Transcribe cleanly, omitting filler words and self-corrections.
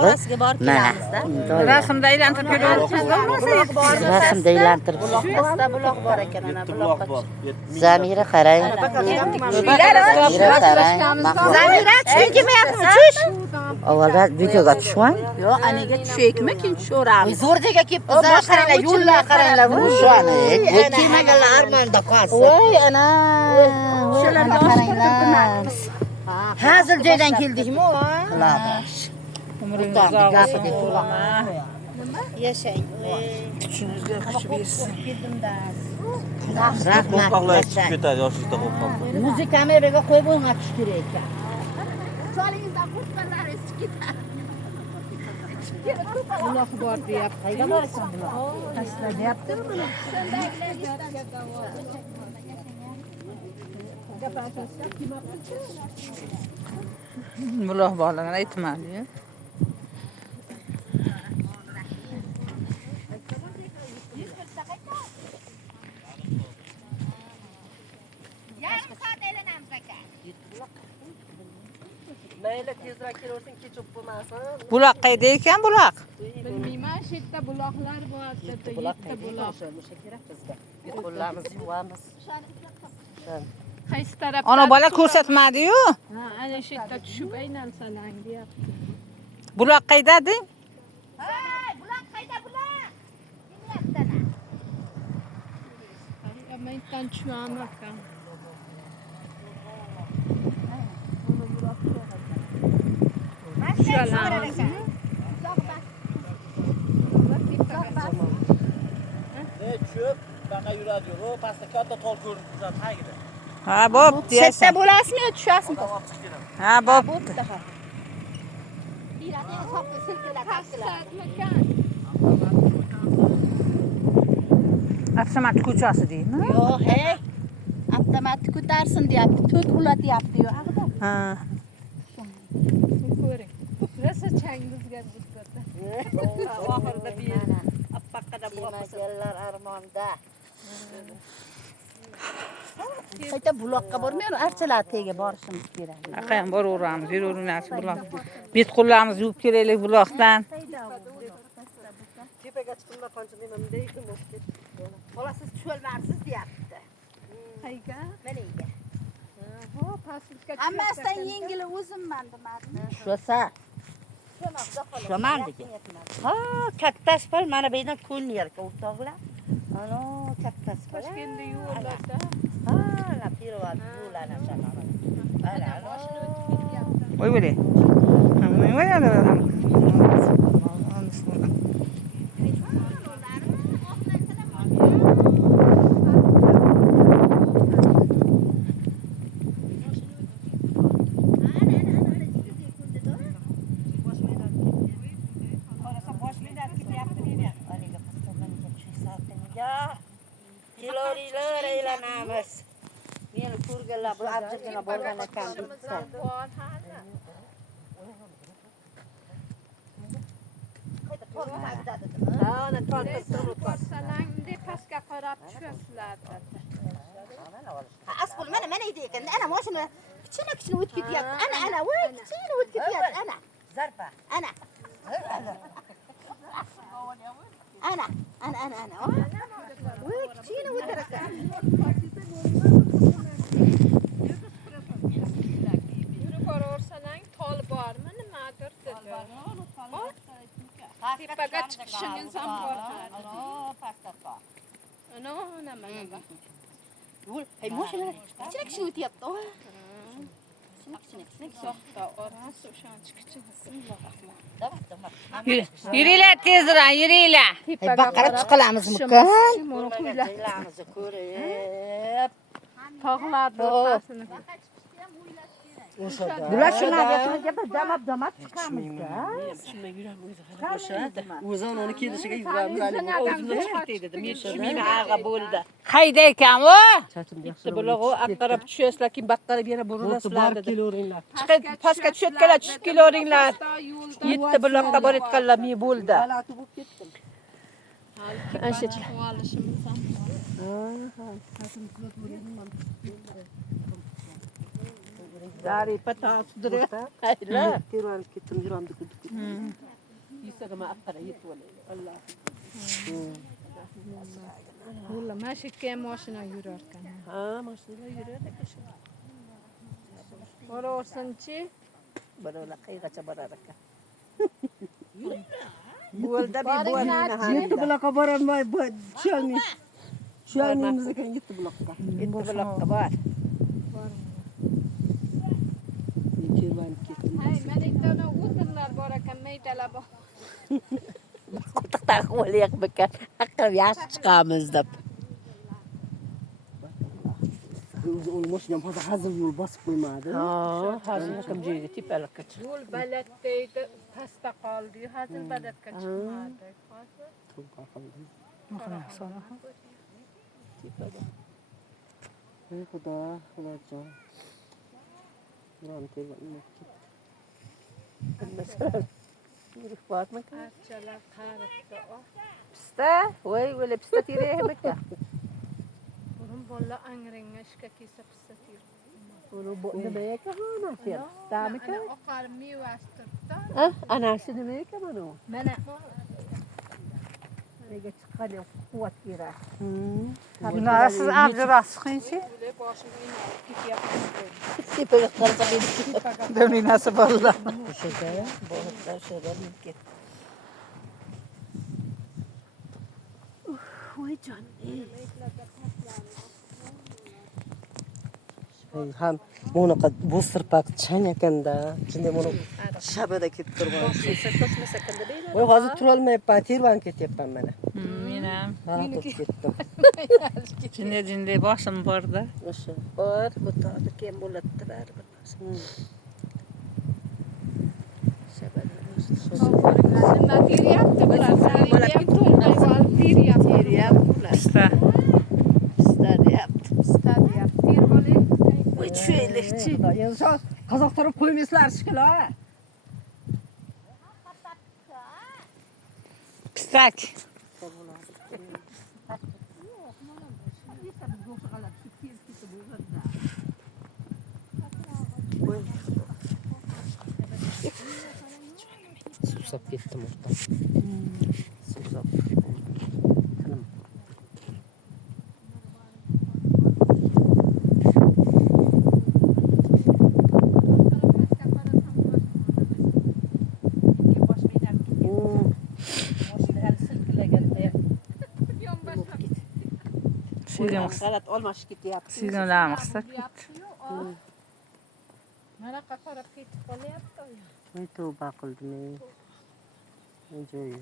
orasiga borib kelamizda. Rasmda aylantirib ko'ramiz. Rasmda aylantirib. Buloqda buloq bor ekan, ana buloqqa. Zamira qarang. Zamira tushib kelmayapti, tush. Avvalda videoga tushmang. Yo'q, aniga tushaylikmi, keyin tushaveramiz. Zo'rdega kelib bizlar qaranglar, yo'llar qaranglar. Shuani. Kelmaganlar armonda qolsin. Voy, ana. Shularga qaranglar. Hazil joydan keldikmi? Xulobash. Umringiz gapida Yashang. Kuchingizga kuch bersin. Qo'rqoqlar chiqib ketadi yoshlikda qo'rqoqlar. Muzik kameraga qo'yib o'ynatish kerak ekan. Cholingizdan qo'rqganlaringiz chiqib ketadi. Buloq bor deyapti. Qayda borasan bular? Tashlayaptimi buni? Buloq borligini aytmadi-yu. Mayli tezroq kelaversin, kechib bo'lmasin. Buloq qayerda ekan buloq? Bilmayman, shu yerda buloqlar bor, bitta buloq. O'sha kerak bizga. Qo'llarimizni yuvamiz. Qaysi tarafdan? Ana bola ko'rsatmadi-yu. Ha, ana shu yerda tushib aylansalang deyapti. Buloq qayerda deng? Buloq qayda buloq? Kelayapti ana. Men tan tushaman. Tushib, baqa yuradi yo'q. Pastda katta tol ko'rinib turadi tagida. Ha, bo'p, Chetda deysan. bo'lasizmi yo tushasizmi? Ha, bo'p. Avtomat ko'chasi deymi? Yo'q, hey. Avtomatni ko'tarsin deyapti. To't ulatyapti yo. Ha. Ko'ring. Rosa changizga ziqqada. Oxirida bir appaqada Kelmaganlar armonda. Qayta buloqqa bormay, archalar tagiga borishimiz kerak. Aqayam boraveramiz, yuraveramiz buloq. Bet qo'llarimizni yuvib kelaylik buloqdan. Tepaga chiqimda qancha nima deydi bo'lib. Bola siz tusholmarsiz deyapti. qayga? Menga. Ho, pastlikka. Hammasidan yengili o'zimman demadim. Shusa. Sho'mandiki. Ha, katta asfal mana bu yerdan ko'rinyapti o'rtoqlar. Ana katta asfal. Toshkentda yo'llarda. Ha, la pirovat yo'lana shama. Ana, Voy bo'le. Voy ana. Kilorilar aylanamiz. Meni ko'rganlar bu abjirgina bo'lgan ekan. Ana Salangni pastga qarab tushasizlar. Asbul mana edi ekan. Ana mashina kichkina o'tib ketyapti. Ana, voy, kichkina o'tib ketyapti. Ana. Zarba. Ana. Ana. Voy, kichkina o'tar ekan. Yurib boraversalang tol bormi, nimadir dedi. Tepaga chiqishingiz ham bor. Ana, nima. Hey, mashina kichkina o'tyapti. Soxta orasi o'shancha Yuringlar tezroq, yuringlar. Baqirib chiqalamizmi kan? Qo'ylarimizni ko'rib. tog'larni o'rtasini. Bular shularga damab chiqamiz-da. O'zini uni kelishiga yuramiz. Men ag'a bo'ldi. Qayda ekan u? Bitta buloq u aqqarab tushasizlar, keyin baqqalab yana burilasizlar dedi. Chiqib pastga tushayotganlar, tushib kelaveringlar. Yetti buloqqa borayotganlar men bo'ldi. Ancha Olishimiz ham. Dari patah sudrah. Ayla. Kiran ketdim yuramdi. ما أقرأ يتولي الله. والله ماشي كم ماشينا yürürken. Maşallah yürüyerek yaşıyor. Orasınçı Bana öyle kıyıgaça bararaka. Bu elde bir bu elini Gitti bulaka baran var. Şu elimize kan gitti bulaka. Gitti bulakta var. Kirvan gitti. hey menitana uzunlar borarken meytele bak. Kutukta kuvveliyak bakar. Akıl yaş çıkamız da. Olmuş yam hazır yol basıp koymadı. Hazır yakım ceydi tip elakaç. Yol beletteydi pasta kaldı. Hazır beletka çıkmadı. Ne kadar olacak. Buran kirvan gitti. Mesela yürük var mı? Arçalar karıktı o. Pista, vay öyle pista tire hemek ya. Bunun bolla angrenga şka kisa pıstı. Onu bu ne beye kahana fiyat. Pista mı Ana kay? o kar mi vastırdı. Ha, anası ne beye kaman o. Mene Ne geç çıkan kuvat kira. Bunlarsız abca basıqınçı. böyle başını iner. Git yapmış. Sipe kalsa bir Dönü nasıl valla. şeyde. Boğutlar şeyler mümkün. Vay canım. Ham bunu kad bu sırpak çanyakan da. Şimdi bunu şabada git durma. Koşma sakın değil. Oy hazır turalmayıp batirvan ket yapam bana. Menam. Ha tut gittim. Cinde başım barda. Aşağı. Var, bu tadı kim bulattı var bunlar. Sen tir yaptı bular. Sen yaptı onlar. Tir yaptı. Bir yaptılar. Pista. Stad yaptı. Stad yaptı. Tir böyle. Vay çüyelekçi. Yazsa Kazak taraf koymuşlar şıkıl ha. Pistak. Susap gittim orada. Susap. Tamam. Sizin Galat olmaz gitti yaptı. sizin lamıqsak. Mana kafarap git böyle yaptı. Ne tuğba kıldım. Ne joyu.